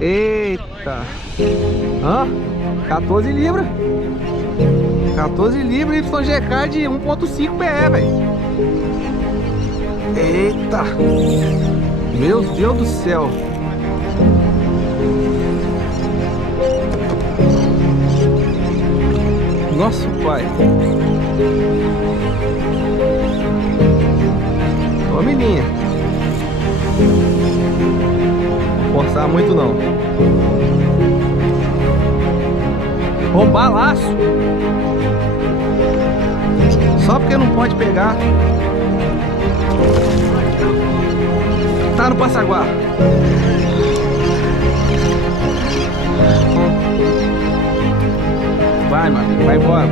Eita. Hã? 14 libras. 14 libras YGK de 1.5 PE, velho. Eita. Meu Deus do céu. Nosso pai. Ó, menina. Forçar muito não. Roubar laço. Só porque não pode pegar. Tá no Passaguá. Vai, meu amigo, vai embora.